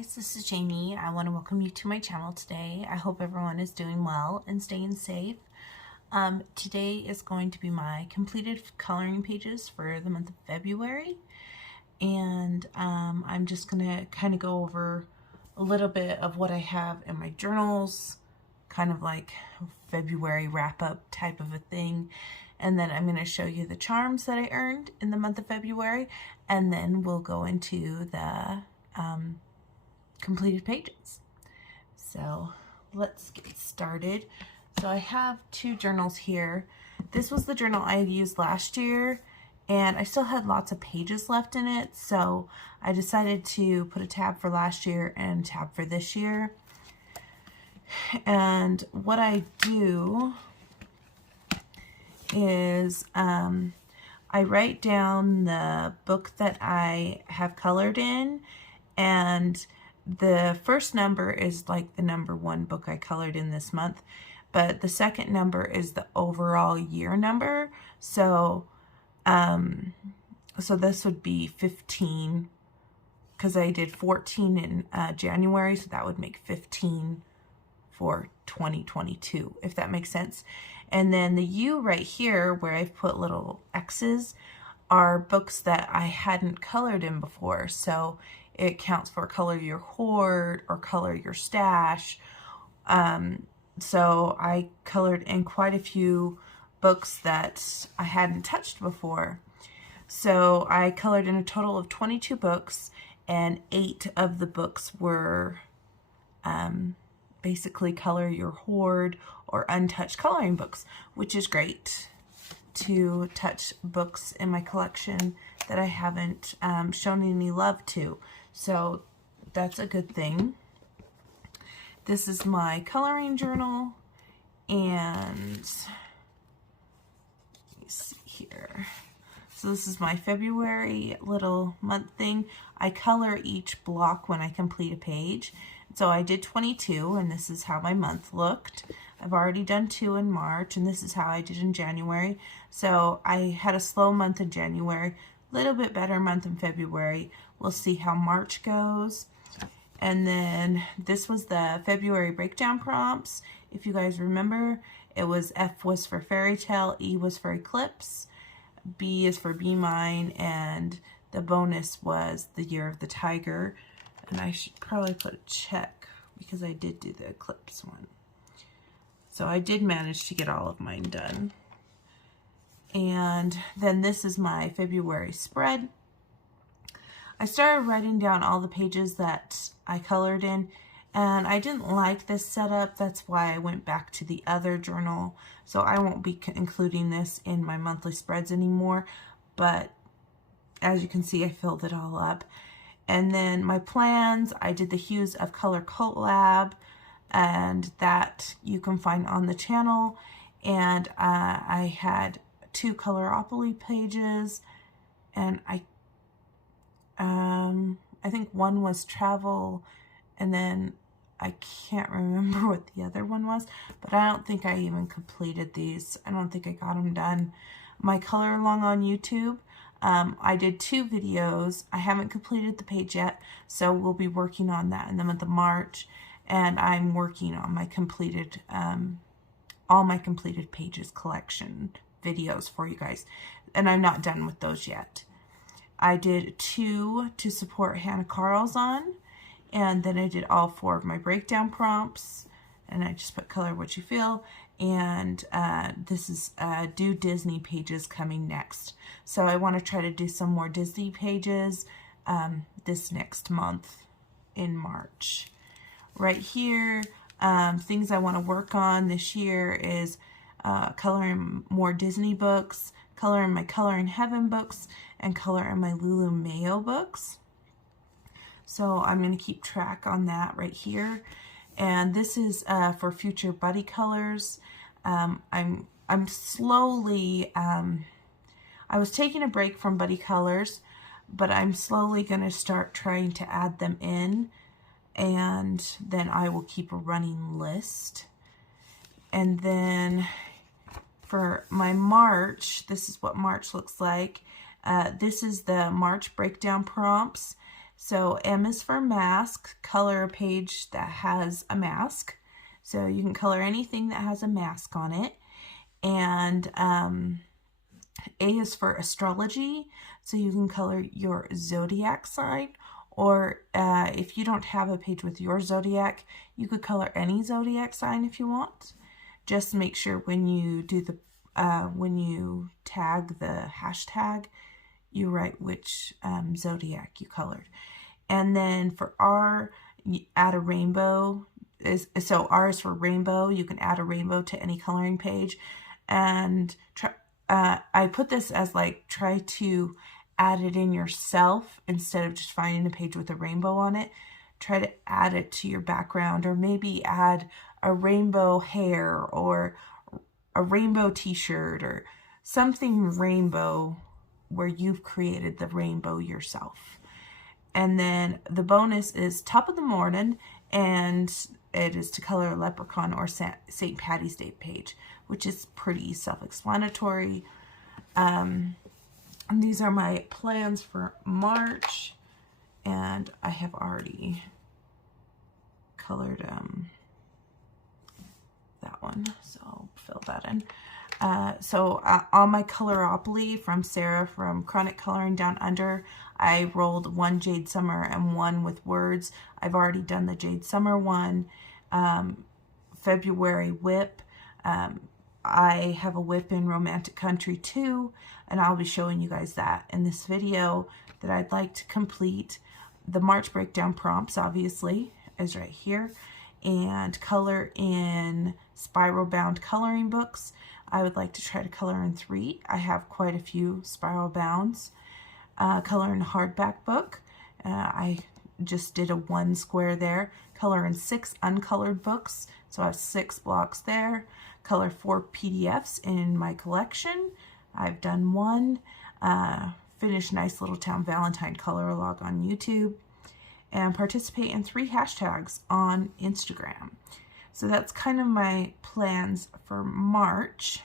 guys, this is Jamie. I want to welcome you to my channel today. I hope everyone is doing well and staying safe. Today is going to be my completed coloring pages for the month of February, and I'm just going to kind of go over a little bit of what I have in my journals, kind of like February wrap-up type of a thing. And then I'm going to show you the charms that I earned in the month of February, and then we'll go into the completed pages. So let's get started. So I have two journals here. This was the journal I had used last year, and I still had lots of pages left in it, so I decided to put a tab for last year and a tab for this year. And what I do is I write down the book that I have colored in, and the first number is like the number one book I colored in this month, but the second number is the overall year number. So so this would be 15, because I did 14 in January, so that would make 15 for 2022, if that makes sense. And then the U right here, where I've put little X's, are books that I hadn't colored in before. So it counts for color your hoard or color your stash. So I colored in quite a few books that I hadn't touched before. So I colored in a total of 22 books, and 8 of the books were basically color your hoard or untouched coloring books, which is great to touch books in my collection that I haven't shown any love to. So that's a good thing. This is my coloring journal, and let me see here. So this is my February little month thing. I color each block when I complete a page. So I did 22, and this is how my month looked. I've already done 2 in March, and this is how I did in January. So I had a slow month in January, a little bit better month in February. We'll see how March goes. And then this was the February breakdown prompts. If you guys remember, it was F was for fairy tale, E was for eclipse, B is for Be Mine, and the bonus was the year of the tiger. And I should probably put a check because I did do the eclipse one. So I did manage to get all of mine done. And then this is my February spread. I started writing down all the pages that I colored in, and I didn't like this setup. That's why I went back to the other journal. So I won't be including this in my monthly spreads anymore, but as you can see, I filled it all up. And then my plans, I did the Hues of Color collab, and that you can find on the channel. And I had 2 Coloropoly pages, and I think one was travel, and then I can't remember what the other one was, but I don't think I even completed these. I don't think I got them done. My color along on YouTube, I did 2 videos. I haven't completed the page yet, so we'll be working on that in the month of March. And I'm working on my completed, all my completed pages collection videos for you guys. And I'm not done with those yet. I did 2 to support Hannahlynns on, and then I did all 4 of my breakdown prompts, and I just put color what you feel. And this is do Disney pages coming next. So I want to try to do some more Disney pages this next month in March. Right here, things I want to work on this year is coloring more Disney books, coloring my Color in Heaven books, and coloring my Lulu Mayo books. So I'm going to keep track on that right here. And this is for future buddy colors. I'm slowly, I was taking a break from buddy colors, but I'm slowly going to start trying to add them in, and then I will keep a running list. And then for my March, this is what March looks like. This is the March breakdown prompts. So M is for mask, color a page that has a mask. So you can color anything that has a mask on it. And A is for astrology, so you can color your zodiac sign, or if you don't have a page with your zodiac, you could color any zodiac sign if you want. Just make sure when you do the when you tag the hashtag, you write which zodiac you colored. And then for R, you add a rainbow. So R is for rainbow. You can add a rainbow to any coloring page. And I put this as like, try to add it in yourself instead of just finding a page with a rainbow on it. Try to add it to your background, or maybe add a rainbow hair or a rainbow t-shirt or something rainbow where you've created the rainbow yourself. And then the bonus is top of the morning, and it is to color a leprechaun or St. Patty's Day page, which is pretty self-explanatory. And these are my plans for March, and I have already colored that one, so I'll fill that in. So on my Coloropoly from Sarah from Chronic Coloring Down Under, I rolled one Jade Summer and one with words. I've already done the Jade Summer one. February whip. I have a whip in Romantic Country too, and I'll be showing you guys that in this video that I'd like to complete. The March breakdown prompts, obviously, is right here. And color in spiral bound coloring books. I would like to try to color in 3. I have quite a few spiral bounds. Color in a hardback book. I just did a 1 square there. Color in 6 uncolored books. So I have 6 blocks there. Color 4 PDFs in my collection. I've done 1. Finish Nice Little Town Valentine color log on YouTube. And participate in 3 hashtags on Instagram. So that's kind of my plans for March.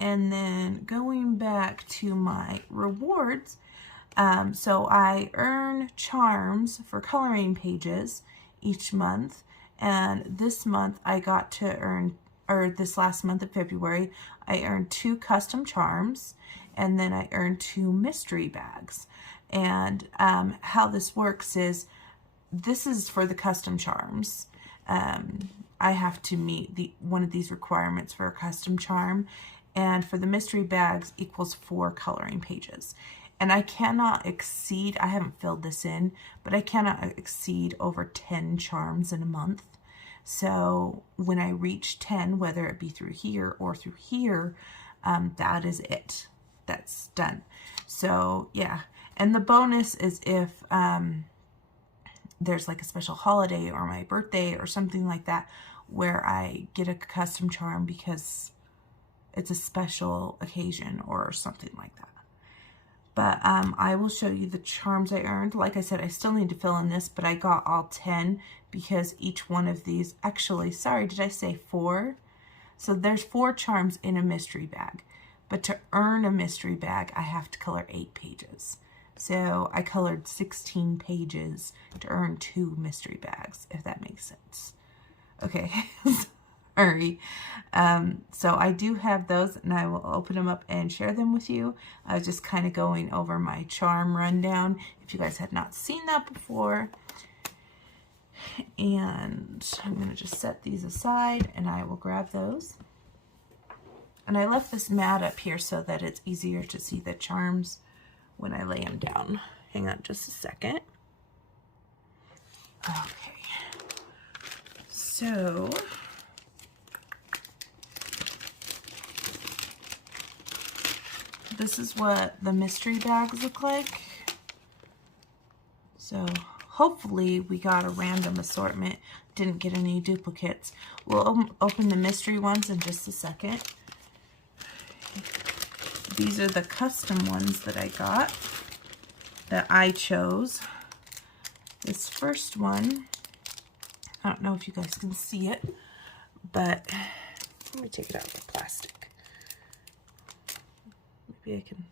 And then going back to my rewards, so I earn charms for coloring pages each month. And this month I got to earn, or this last month of February, I earned 2 custom charms, and then I earned 2 mystery bags. And how this works is, this is for the custom charms. I have to meet one of these requirements for a custom charm, and for the mystery bags equals 4 coloring pages. And I cannot exceed, I haven't filled this in, but I cannot exceed over 10 charms in a month. So when I reach 10, whether it be through here or through here, that is it. That's done. So yeah. And the bonus is if there's like a special holiday or my birthday or something like that where I get a custom charm because it's a special occasion or something like that. But I will show you the charms I earned. Like I said, I still need to fill in this, but I got all 10 because each one of these, actually, sorry, did I say 4? So there's 4 charms in a mystery bag. But to earn a mystery bag, I have to color 8 pages. So I colored 16 pages to earn 2 mystery bags, if that makes sense. Okay, sorry. So I do have those, and I will open them up and share them with you. I was just kind of going over my charm rundown, if you guys had not seen that before. And I'm going to just set these aside, and I will grab those. And I left this mat up here so that it's easier to see the charms when I lay them down. Hang on just a second. Okay. So this is what the mystery bags look like. So hopefully we got a random assortment, didn't get any duplicates. We'll open the mystery ones in just a second. These are the custom ones that I got, that I chose. This first one, I don't know if you guys can see it, but let me take it out of the plastic. Maybe I can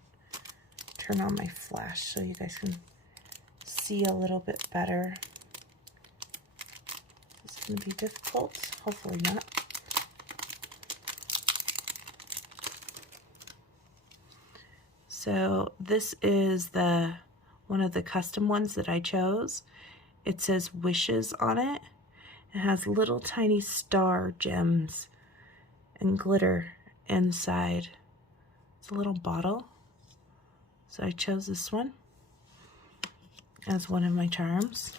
turn on my flash so you guys can see a little bit better. It's going to be difficult. Hopefully not. So this is one of the custom ones that I chose. It says wishes on it. It has little tiny star gems and glitter inside. It's a little bottle. So I chose this one as one of my charms.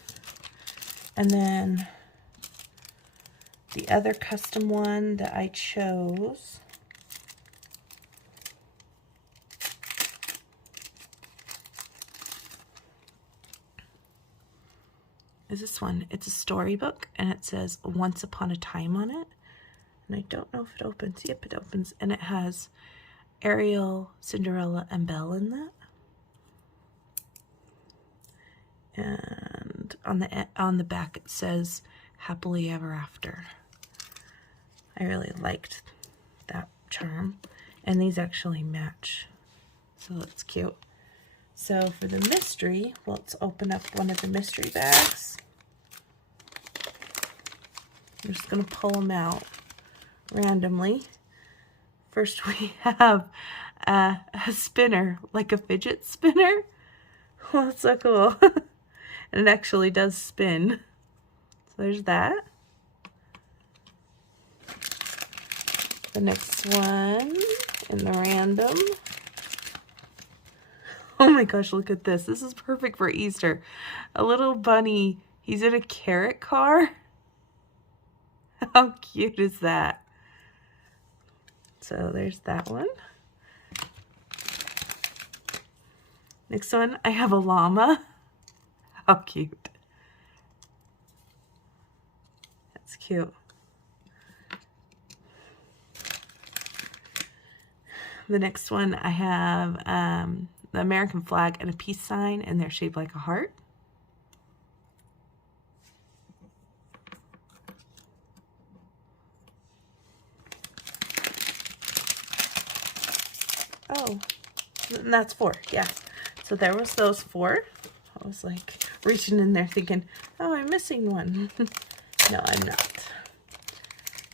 And then the other custom one that I chose is this one. It's a storybook, and it says Once Upon a Time on it. And I don't know if it opens. Yep, it opens. And it has Ariel, Cinderella, and Belle in that. And on the back it says Happily Ever After. I really liked that charm. And these actually match. So that's cute. So for the mystery, let's open up one of the mystery bags. I'm just going to pull them out randomly. First we have a spinner, like a fidget spinner. Oh, that's so cool. And it actually does spin. So there's that. The next one in the random. Oh my gosh, look at this. This is perfect for Easter. A little bunny. He's in a carrot car. How cute is that? So there's that one. Next one, I have a llama. How cute. That's cute. The next one, I have the American flag and a peace sign, and they're shaped like a heart. Oh, and that's 4, yeah. So there was those 4. I was like reaching in there thinking, oh, I'm missing one. No, I'm not.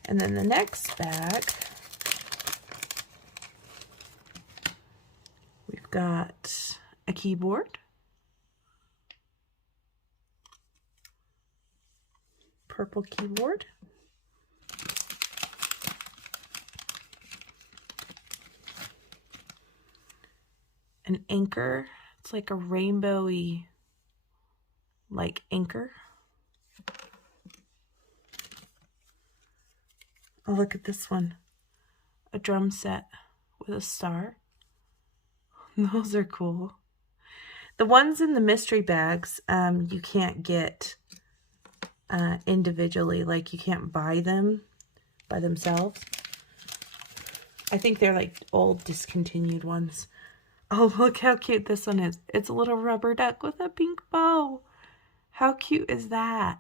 And then the next bag, we've got a keyboard, purple keyboard, an anchor. It's like a rainbowy, like anchor. Oh, look at this one. A drum set with a star. Those are cool. The ones in the mystery bags, you can't get individually. Like, you can't buy them by themselves. I think they're like old discontinued ones. Oh, look how cute this one is. It's a little rubber duck with a pink bow. How cute is that?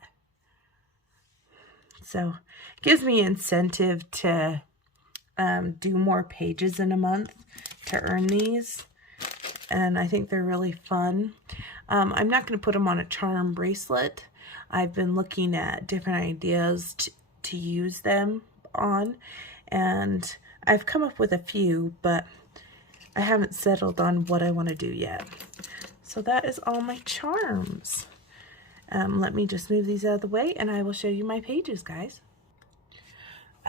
So it gives me incentive to do more pages in a month to earn these. And I think they're really fun. I'm not going to put them on a charm bracelet. I've been looking at different ideas to use them on. And I've come up with a few, but I haven't settled on what I want to do yet. So that is all my charms. Let me just move these out of the way and I will show you my pages, guys.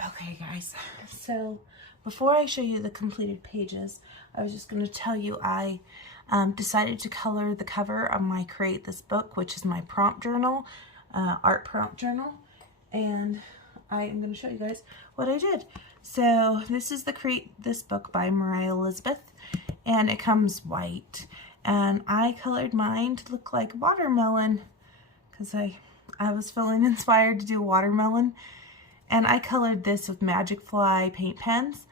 Okay, guys. So before I show you the completed pages, I was just going to tell you I decided to color the cover of my Create This Book, which is my prompt journal, art prompt journal. And I am going to show you guys what I did. So this is the Create This Book by Mariah Elizabeth, and it comes white. And I colored mine to look like watermelon because I was feeling inspired to do watermelon. And I colored this with Magic Fly paint pens.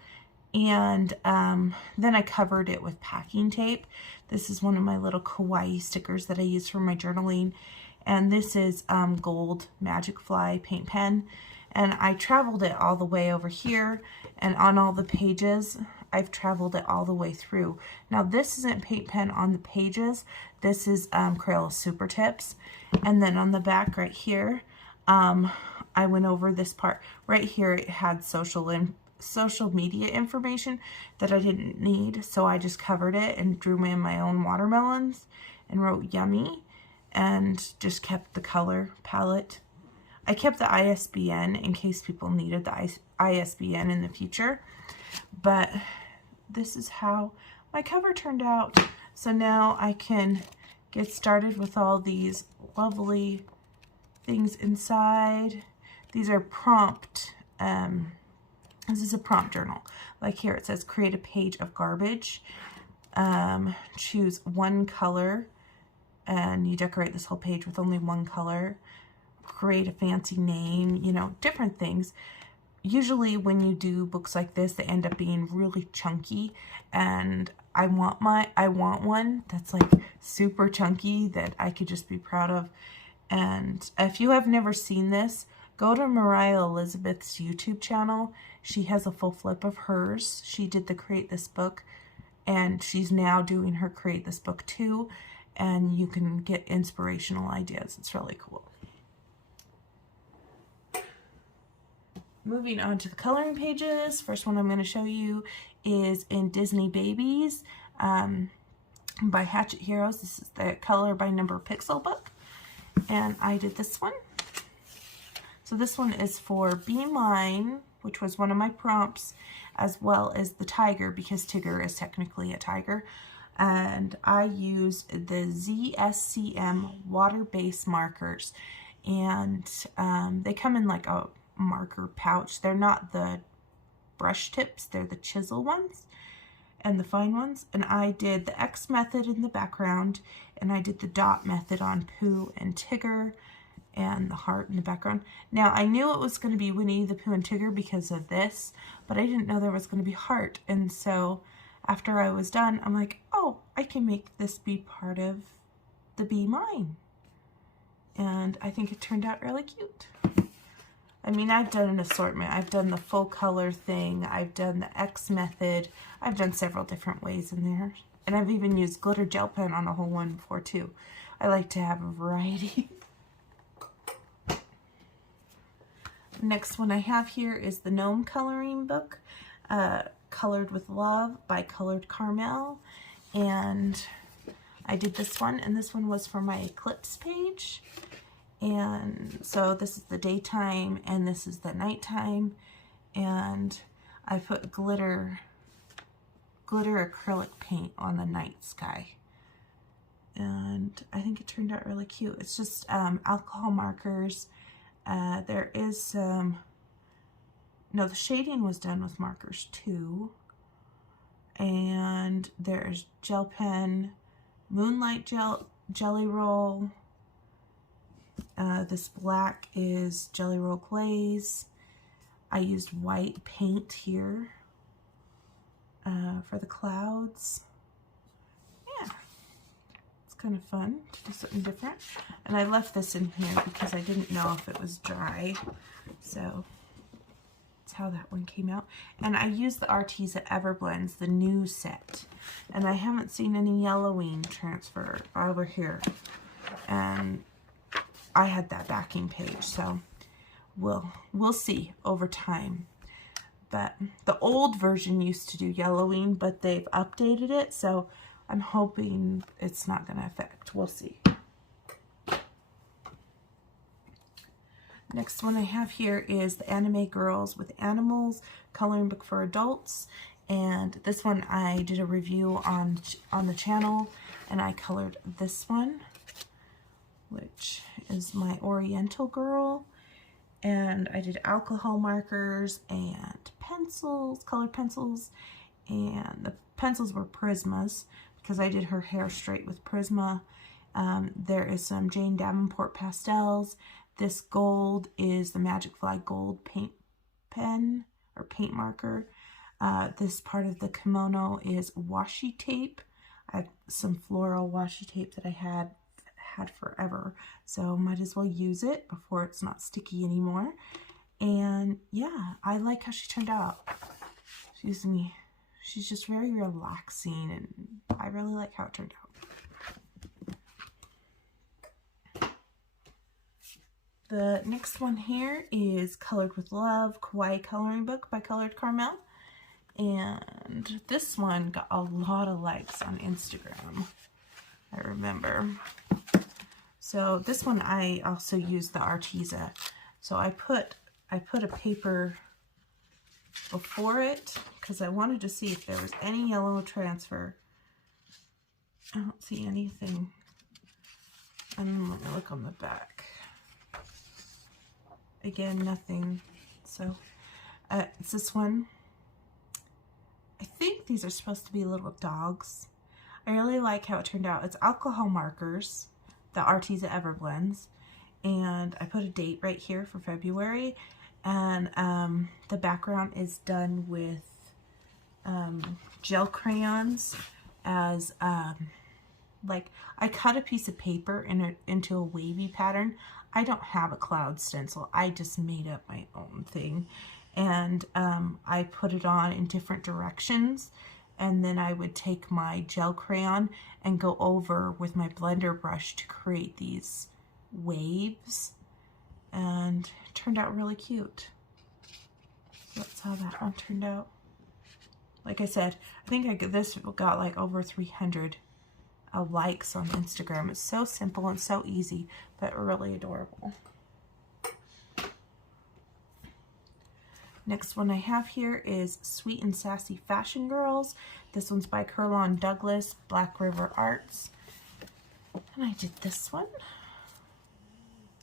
And then I covered it with packing tape. This is one of my little Kawaii stickers that I use for my journaling. And this is gold Magic Fly paint pen. And I traveled it all the way over here. And on all the pages, I've traveled it all the way through. Now this isn't paint pen on the pages. This is Crayola Super Tips. And then on the back right here, I went over this part. Right here it had social media information that I didn't need, so I just covered it and drew in my own watermelons and wrote yummy and just kept the color palette. I kept the ISBN in case people needed the ISBN in the future, but this is how my cover turned out. So now I can get started with all these lovely things inside. These are prompt, this is a prompt journal. Like here it says, create a page of garbage. Choose one color, and you decorate this whole page with only one color. Create a fancy name, you know, different things. Usually when you do books like this, they end up being really chunky, and I want one that's like super chunky that I could just be proud of. And if you have never seen this, go to Mariah Elizabeth's YouTube channel. She has a full flip of hers. She did the Create This Book, and she's now doing her Create This Book too, and you can get inspirational ideas. It's really cool. Moving on to the coloring pages. First one I'm going to show you is in Disney Babies by Hatchet Heroes. This is the Color by Number Pixel book, and I did this one. So this one is for Be Mine, which was one of my prompts, as well as the tiger, because Tigger is technically a tiger. And I used the ZSCM water-based markers, and they come in like a marker pouch. They're not the brush tips, they're the chisel ones and the fine ones. And I did the X method in the background, and I did the dot method on Pooh and Tigger, and the heart in the background. Now I knew it was going to be Winnie the Pooh and Tigger because of this, but I didn't know there was going to be heart. And so after I was done, I'm like, oh, I can make this be part of the Be Mine. And I think it turned out really cute. I mean, I've done an assortment. I've done the full color thing. I've done the X method. I've done several different ways in there. And I've even used glitter gel pen on a whole one before too. I like to have a variety. Next one I have here is the Gnome coloring book, Colored with Love by Colored Carmel. And I did this one, and this one was for my eclipse page. And so this is the daytime and this is the nighttime, and I put glitter acrylic paint on the night sky, and I think it turned out really cute. It's just alcohol markers. There is some, no, the shading was done with markers too, and there's gel pen, moonlight jelly roll. This black is Jelly Roll Glaze. I used white paint here for the clouds. Yeah, it's kind of fun to do something different. And I left this in here because I didn't know if it was dry. So that's how that one came out. And I used the Arteza Everblends, the new set. And I haven't seen any yellowing transfer over here. And I had that backing page, so we'll see over time. But the old version used to do yellowing, but they've updated it, so I'm hoping it's not going to affect. We'll see. Next one I have here is the Anime Girls with Animals coloring book for adults, and this one I did a review on the channel, and I colored this one, which is my Oriental girl, and I did alcohol markers and pencils, colored pencils, and the pencils were Prismas because I did her hair straight with Prisma. There is some Jane Davenport pastels. This gold is the Magic Fly Gold paint pen or paint marker. This part of the kimono is washi tape. I have some floral washi tape that I had forever, so might as well use it before it's not sticky anymore. And yeah, I like how she turned out. she's just very relaxing, and I really like how it turned out. The next one here is Colored with Love, Kawaii Coloring Book by Colored Carmel. And this one got a lot of likes on Instagram, I remember. So this one I also used the Arteza. So I put a paper before it because I wanted to see if there was any yellow transfer. I don't see anything. And let me look on the back. Again, nothing. So it's this one. I think these are supposed to be little dogs. I really like how it turned out. It's alcohol markers, the Arteza Everblends, and I put a date right here for February, and the background is done with gel crayons as like I cut a piece of paper into a wavy pattern. I don't have a cloud stencil. I just made up my own thing, and I put it on in different directions, and then I would take my gel crayon and go over with my blender brush to create these waves, and it turned out really cute. That's how that one turned out. Like I said, I think this got like over 300 likes on Instagram. It's so simple and so easy, but really adorable. Next one I have here is Sweet and Sassy Fashion Girls. This one's by Curlon Douglas, Black River Arts. And I did this one.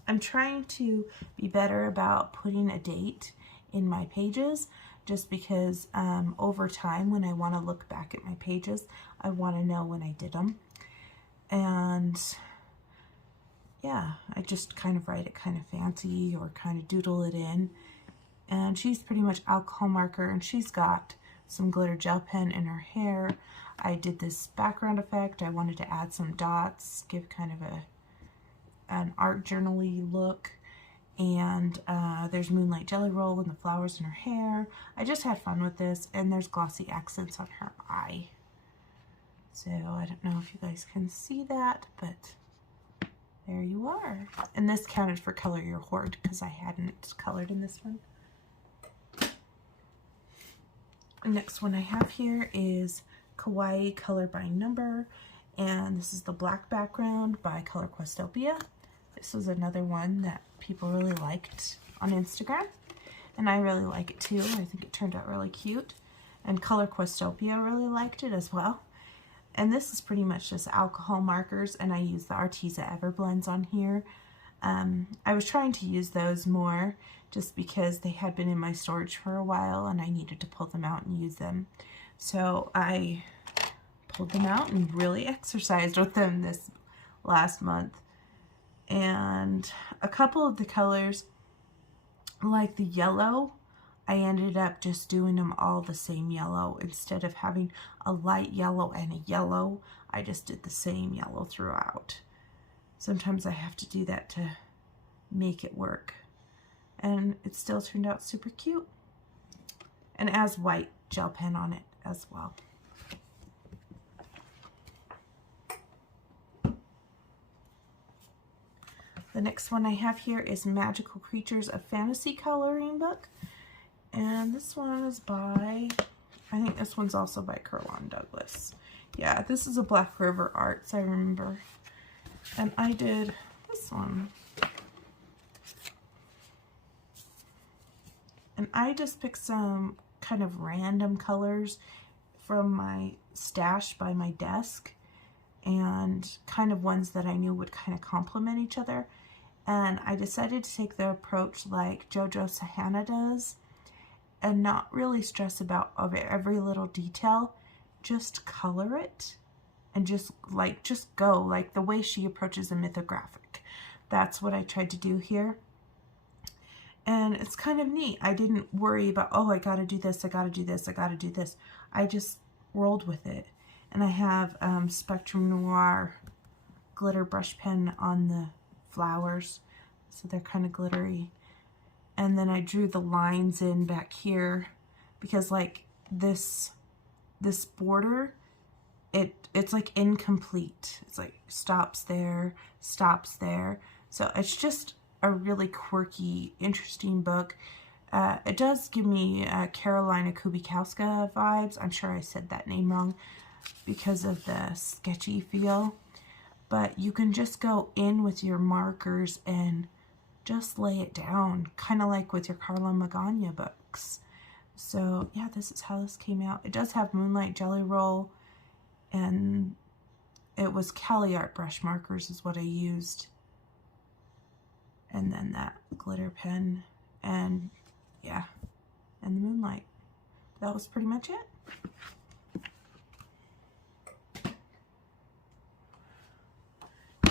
I'm trying to be better about putting a date in my pages, just because over time when I want to look back at my pages, I want to know when I did them. And yeah, I just kind of write it kind of fancy or kind of doodle it in. And she's pretty much alcohol marker, and she's got some glitter gel pen in her hair. I did this background effect. I wanted to add some dots, give kind of an art journal-y look. And there's Moonlight Jelly Roll and the flowers in her hair. I just had fun with this, and there's glossy accents on her eye. So I don't know if you guys can see that, but there you are. And this counted for Color Your Hoard because I hadn't colored in this one. The next one I have here is Kawaii Color by Number, and this is the black background by Color Questopia. This was another one that people really liked on Instagram, and I really like it too. I think it turned out really cute, and Color Questopia really liked it as well. And this is pretty much just alcohol markers, and I use the Arteza Everblends on here. I was trying to use those more just because they had been in my storage for a while and I needed to pull them out and use them. So I pulled them out and really exercised with them this last month. And a couple of the colors, like the yellow, I ended up just doing them all the same yellow. Instead of having a light yellow and a yellow, I just did the same yellow throughout. Sometimes I have to do that to make it work. And it still turned out super cute. And it has white gel pen on it as well. The next one I have here is Magical Creatures, a Fantasy Coloring Book. And this one is by, I think this one's also by Curlon Douglas. Yeah, this is a Black River Arts, I remember. And I did this one. And I just picked some kind of random colors from my stash by my desk, and kind of ones that I knew would kind of complement each other. And I decided to take the approach like Jojo Sahana does, and not really stress about every little detail. Just color it and just go like the way she approaches a mythographic. That's what I tried to do here. And it's kind of neat. I didn't worry about, oh, I gotta do this, I gotta do this, I gotta do this. I just rolled with it. And I have Spectrum Noir glitter brush pen on the flowers, so they're kind of glittery. And then I drew the lines in back here because like this this border, it's like incomplete. It's like stops there, stops there. So it's just a really quirky, interesting book. It does give me Carolina Kubikowska vibes. I'm sure I said that name wrong because of the sketchy feel. But you can just go in with your markers and just lay it down, kind of like with your Carla Magana books. So yeah, this is how this came out. It does have Moonlight Jelly Roll, and it was Cali Art brush markers is what I used. And then that glitter pen, and yeah, and the Moonlight. That was pretty much it.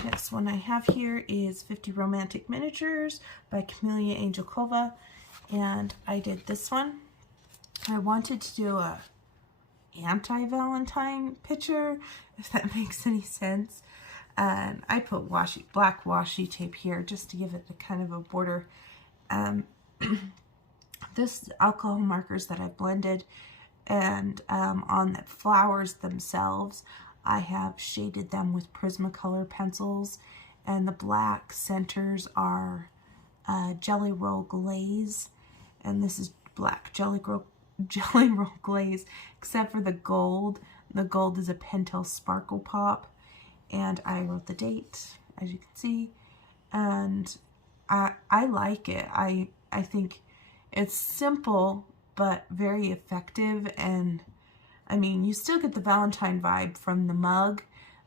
Next one I have here is 50 Romantic Miniatures by Camelia Angelkova, and I did this one. I wanted to do a anti-Valentine picture, if that makes any sense. And I put black washi tape here just to give it a kind of a border. This alcohol markers that I blended, and on the flowers themselves, I have shaded them with Prismacolor pencils, and the black centers are Jelly Roll Glaze, and this is black Jelly Roll Glaze, except for the gold. The gold is a Pentel Sparkle Pop, and I wrote the date, as you can see, and I like it. I think it's simple but very effective, and I mean, you still get the Valentine vibe from the mug,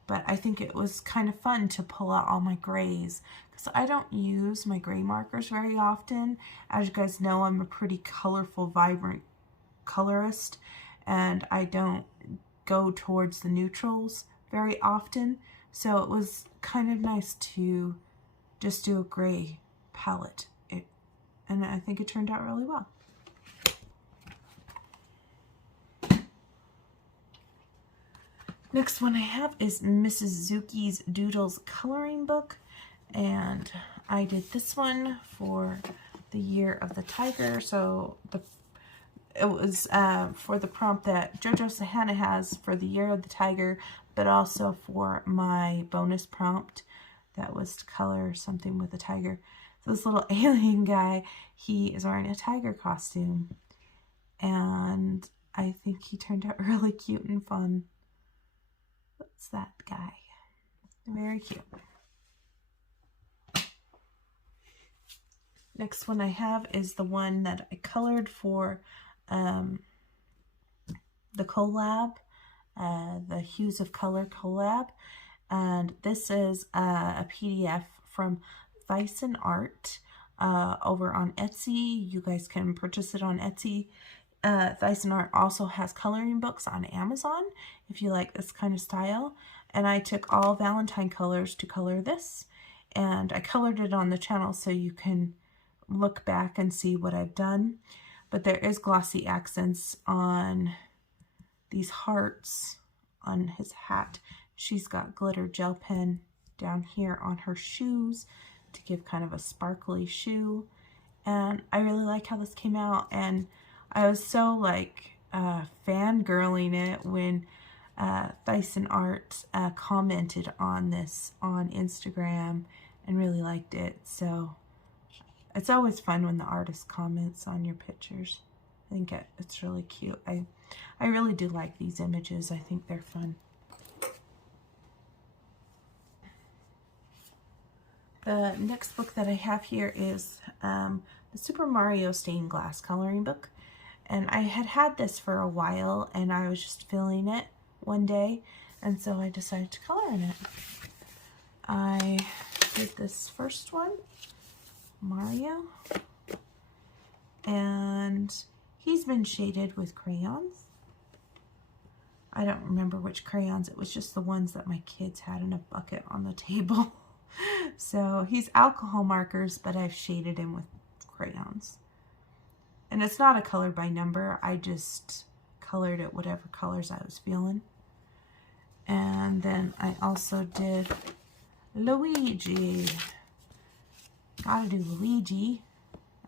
but I think it was kind of fun to pull out all my grays, because I don't use my gray markers very often. As you guys know, I'm a pretty colorful, vibrant colorist, and I don't go towards the neutrals very often, so it was kind of nice to just do a gray palette, and I think it turned out really well. Next one I have is Mrs. Zukis Doodles coloring book, and I did this one for the Year of the Tiger. So it was for the prompt that JoJo Sahana has for the Year of the Tiger, but also for my bonus prompt that was to color something with a tiger. So this little alien guy, he is wearing a tiger costume, and I think he turned out really cute and fun. What's that guy? Very cute. Next one I have is the one that I colored for the collab, the Hues of Color collab. And this is a PDF from Thyssen Art over on Etsy. You guys can purchase it on Etsy. Thyssen Art also has coloring books on Amazon if you like this kind of style. And I took all Valentine colors to color this, and I colored it on the channel so you can look back and see what I've done. But there is glossy accents on these hearts on his hat. She's got glitter gel pen down here on her shoes to give kind of a sparkly shoe. And I really like how this came out, and I was so like fangirling it when Thyssen Art commented on this on Instagram and really liked it. So it's always fun when the artist comments on your pictures. I think it's really cute. I really do like these images. I think they're fun. The next book that I have here is the Super Mario Stained Glass coloring book. And I had this for a while, and I was just feeling it one day, and so I decided to color in it. I did this first one, Mario, and he's been shaded with crayons. I don't remember which crayons. It was just the ones that my kids had in a bucket on the table. So he's alcohol markers, but I've shaded him with crayons. And it's not a color by number. I just colored it whatever colors I was feeling. And then I also did Luigi. Gotta do Luigi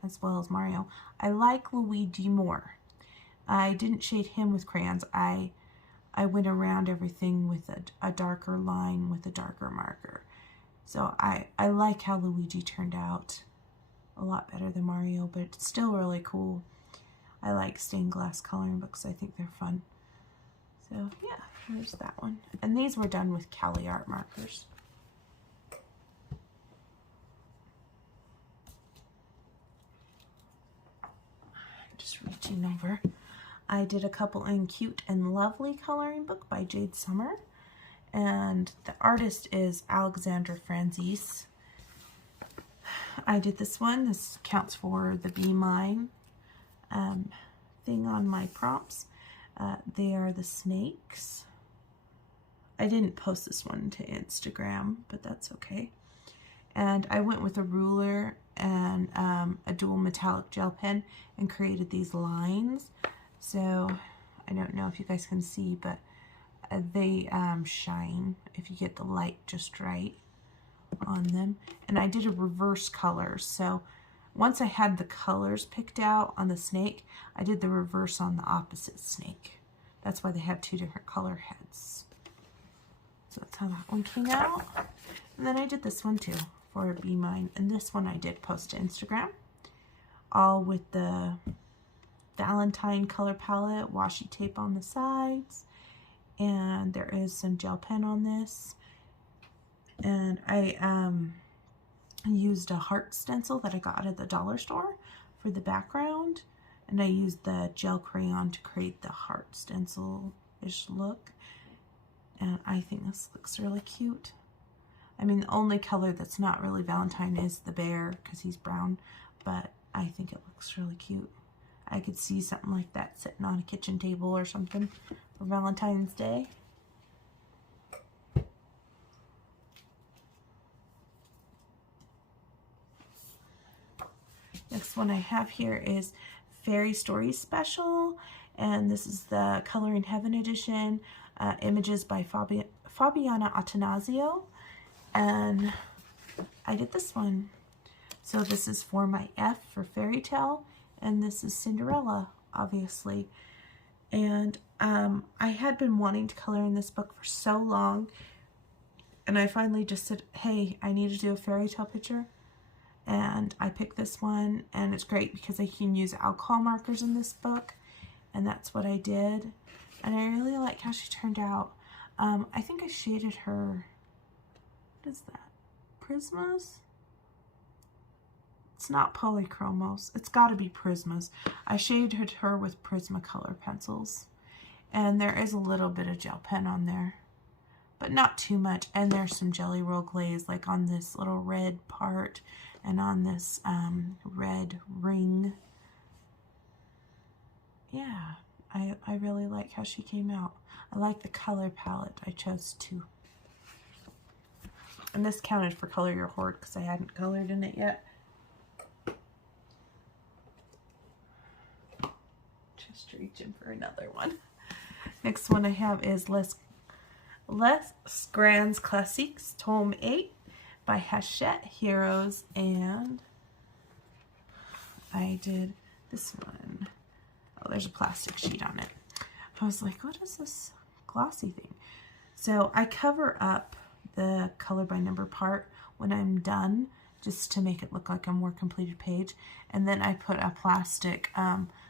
as well as Mario. I like Luigi more. I didn't shade him with crayons. I I went around everything with a darker line with a darker marker. So I like how Luigi turned out a lot better than Mario, but it's still really cool. I like stained glass coloring books. I think they're fun. So yeah, here's that one. And these were done with Cali art markers. Just reaching over. I did a couple in Cute and Lovely coloring book by Jade Summer. And the artist is Alexandra Franzese. I did this one. This counts for the Be Mine thing on my prompts. They are the snakes. I didn't post this one to Instagram, but that's okay. And I went with a ruler and a dual metallic gel pen and created these lines. So I don't know if you guys can see, but they shine if you get the light just right on them. And I did a reverse color. So once I had the colors picked out on the snake, I did the reverse on the opposite snake. That's why they have two different color heads. So that's how that one came out. And then I did this one too for Be Mine. And this one I did post to Instagram. All with the Valentine color palette, washi tape on the sides. And there is some gel pen on this. And I used a heart stencil that I got at the dollar store for the background. And I used the gel crayon to create the heart stencil-ish look. And I think this looks really cute. I mean, the only color that's not really Valentine is the bear because he's brown. But I think it looks really cute. I could see something like that sitting on a kitchen table or something for Valentine's Day. Next one I have here is Fairy Stories Special, and this is the Coloring Heaven edition. Images by Fabiana Attanasio, and I did this one. So this is for my F for Fairy Tale, and this is Cinderella, obviously. And I had been wanting to color in this book for so long, and I finally just said, hey, I need to do a fairy tale picture. And I picked this one, and it's great because I can use alcohol markers in this book, and that's what I did. And I really like how she turned out. I think I shaded her, what is that, Prismas? It's not polychromos, it's got to be Prismas. I shaded her with Prismacolor pencils, and there is a little bit of gel pen on there, but not too much. And there's some Jelly Roll glaze like on this little red part and on this red ring. Yeah, I really like how she came out. I like the color palette I chose too. And this counted for Color Your Hoard because I hadn't colored in it yet. Just reaching for another one. Next one I have is Les Grands Classiques, Tome 8 by Hachette Heroes, and I did this one. Oh, there's a plastic sheet on it. I was like, what is this glossy thing? So I cover up the color by number part when I'm done, just to make it look like a more completed page. And then I put a plastic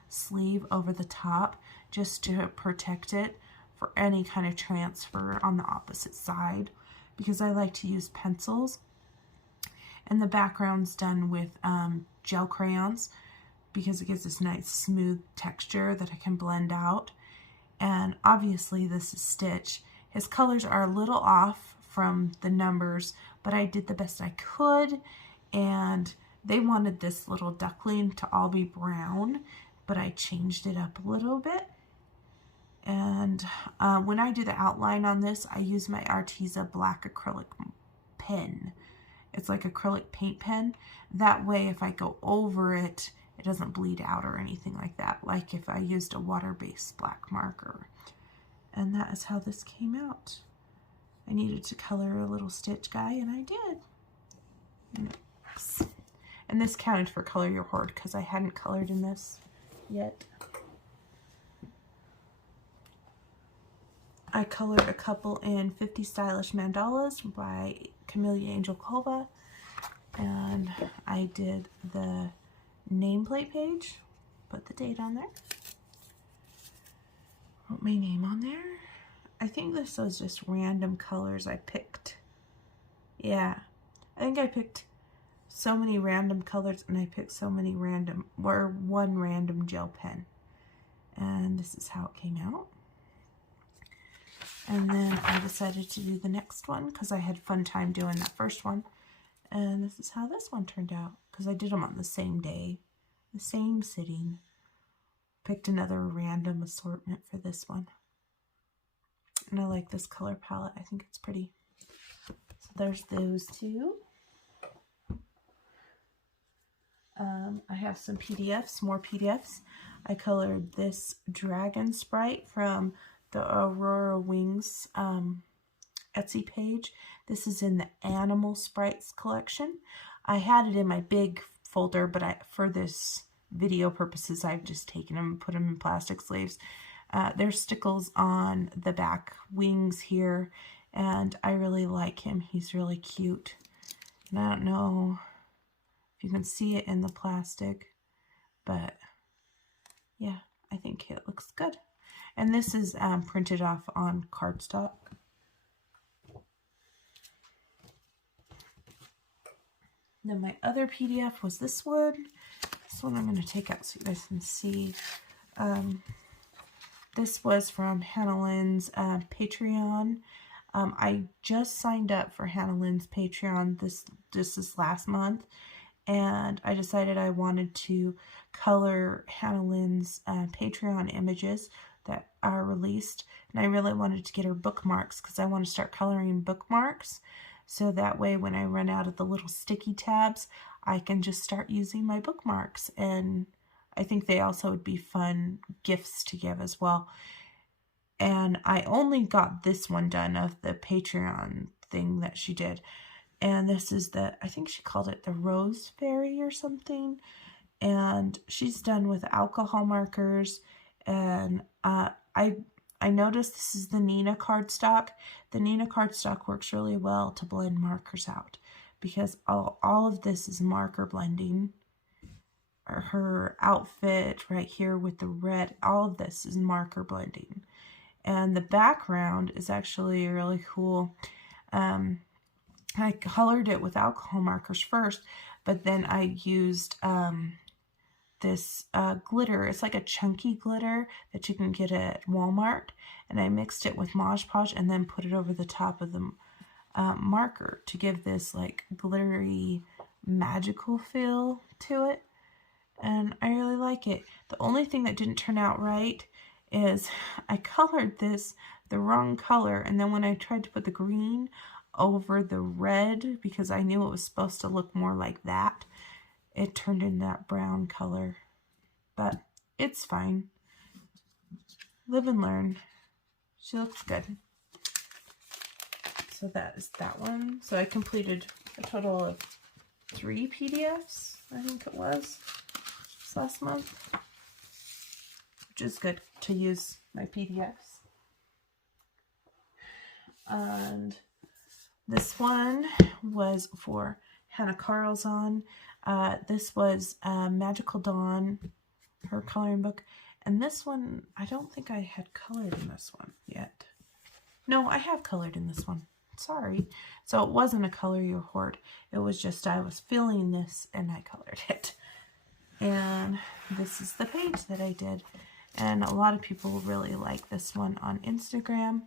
sleeve over the top just to protect it for any kind of transfer on the opposite side, because I like to use pencils. And the background's done with gel crayons because it gives this nice smooth texture that I can blend out. And obviously this is Stitch. His colors are a little off from the numbers, but I did the best I could. And they wanted this little duckling to all be brown, but I changed it up a little bit. And when I do the outline on this, I use my Arteza black acrylic pen. It's like acrylic paint pen. That way, if I go over it, it doesn't bleed out or anything like that, like if I used a water-based black marker. And that is how this came out. I needed to color a little Stitch guy, and I did. And this counted for Color Your Hoard because I hadn't colored in this yet. I colored a couple in 50 Stylish Mandalas by Camellia Angel Kova, and I did the nameplate page, put the date on there, wrote my name on there. I think this was just random colors I picked. Yeah, I think I picked so many random colors, and I picked so many random, or one random gel pen. And this is how it came out. And then I decided to do the next one because I had fun time doing that first one. And this is how this one turned out because I did them on the same day, the same sitting. Picked another random assortment for this one. And I like this color palette. I think it's pretty. So there's those two. I have some PDFs, more PDFs. I colored this dragon sprite from the Aurora Wings Etsy page. This is in the Animal Sprites collection. I had it in my big folder, but for this video purposes, I've just taken them and put them in plastic sleeves. There's stickles on the back wings here, and I really like him. He's really cute. And I don't know if you can see it in the plastic, but yeah, I think it looks good. And this is printed off on cardstock. Then my other PDF was this one. This one I'm going to take out so you guys can see. This was from Hannahlynns Patreon. I just signed up for Hannahlynns Patreon this last month, and I decided I wanted to color Hannahlynns Patreon images that are released, and I really wanted to get her bookmarks because I want to start coloring bookmarks, so that way when I run out of the little sticky tabs, I can just start using my bookmarks. And I think they also would be fun gifts to give as well. And I only got this one done of the Patreon thing that she did. And this is I think she called it the Rose Fairy or something. And she's done with alcohol markers. And I noticed this is the Nina cardstock. The Nina cardstock works really well to blend markers out because all of this is marker blending. Her outfit right here with the red, all of this is marker blending. And the background is actually really cool. I colored it with alcohol markers first, but then I used this glitter. It's like a chunky glitter that you can get at Walmart, and I mixed it with Mod Podge and then put it over the top of the marker to give this like glittery magical feel to it, and I really like it. The only thing that didn't turn out right is I colored this the wrong color, and then when I tried to put the green over the red because I knew it was supposed to look more like that, it turned in that brown color, but it's fine. Live and learn. She looks good. So that is that one. So I completed a total of 3 PDFs, I think it was, this last month, which is good to use my PDFs. And this one was for Hannah Carlson. This was Magical Dawn, her coloring book. And this one, I don't think I had colored in this one yet. No, I have colored in this one. Sorry. So it wasn't a color your hoard. It was just I was feeling this and I colored it. And this is the page that I did. And a lot of people really like this one on Instagram.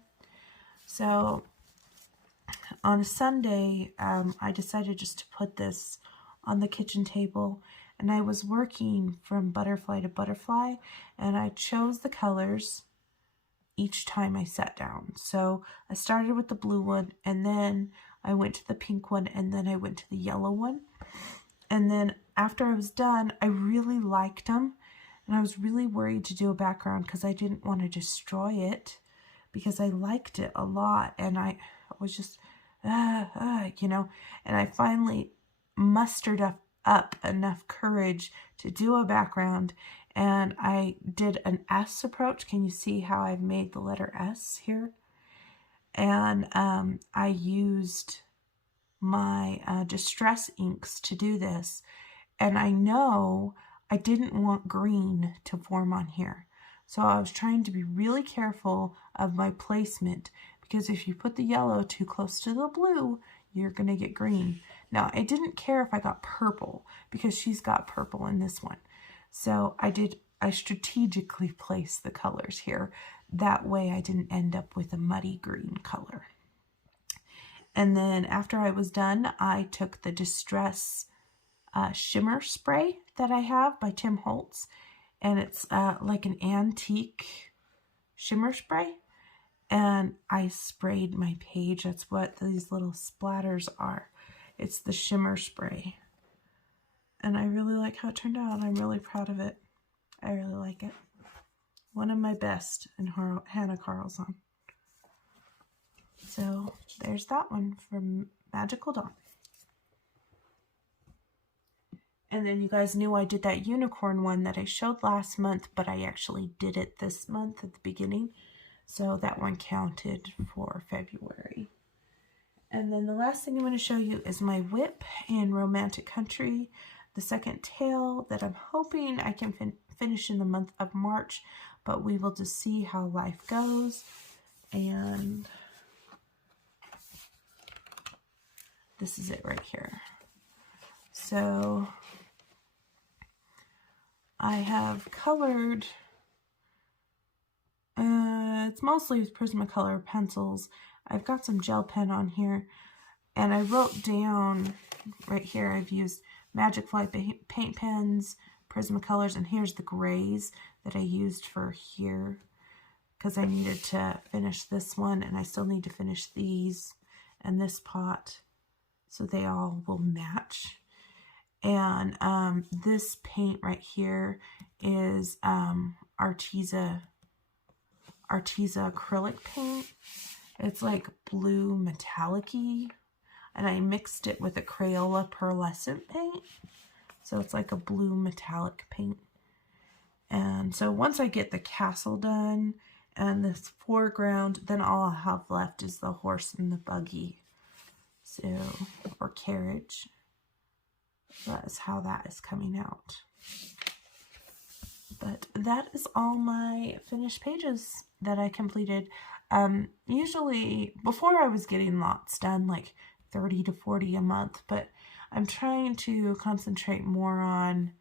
So on Sunday, I decided just to put this on the kitchen table, and I was working from butterfly to butterfly, and I chose the colors each time I sat down. So I started with the blue one, and then I went to the pink one, and then I went to the yellow one. And then after I was done, I really liked them, and I was really worried to do a background because I didn't want to destroy it because I liked it a lot, and I was just you know, and I finally mustered up enough courage to do a background, and I did an S approach. Can you see how I've made the letter S here? And I used my Distress inks to do this. And I know I didn't want green to form on here. So I was trying to be really careful of my placement, because if you put the yellow too close to the blue, you're going to get green. Now, I didn't care if I got purple, because she's got purple in this one. So I strategically placed the colors here. That way I didn't end up with a muddy green color. And then after I was done, I took the Distress shimmer spray that I have by Tim Holtz, and it's like an antique shimmer spray, and I sprayed my page. That's what these little splatters are. It's the shimmer spray, and I really like how it turned out. I'm really proud of it. I really like it. One of my best in Hannah Carlson. So there's that one from Magical Dawn. And then you guys knew I did that unicorn one that I showed last month, but I actually did it this month at the beginning. So that one counted for February. And then the last thing I'm going to show you is my whip in Romantic Country, the second tail that I'm hoping I can finish in the month of March, but we will just see how life goes. And this is it right here. So I have colored, it's mostly with Prismacolor pencils. I've got some gel pen on here, and I wrote down right here, I've used Magic Fly paint pens, Prismacolors, and here's the grays that I used for here, because I needed to finish this one, and I still need to finish these and this pot, so they all will match. And this paint right here is Arteza acrylic paint. It's like blue metallic-y, and I mixed it with a Crayola pearlescent paint, so it's like a blue metallic paint. And so once I get the castle done and this foreground, then all I'll have left is the horse and the buggy, so, or carriage. That is how that is coming out. But that is all my finished pages that I completed. Usually, before I was getting lots done, like 30 to 40 a month, but I'm trying to concentrate more on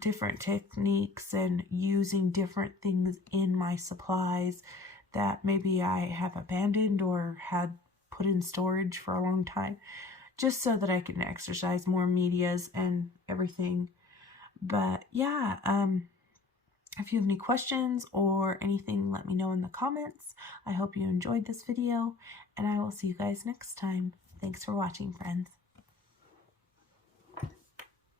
different techniques and using different things in my supplies that maybe I have abandoned or had put in storage for a long time, just so that I can exercise more medias and everything. But yeah, if you have any questions or anything, let me know in the comments. I hope you enjoyed this video, and I will see you guys next time. Thanks for watching, friends.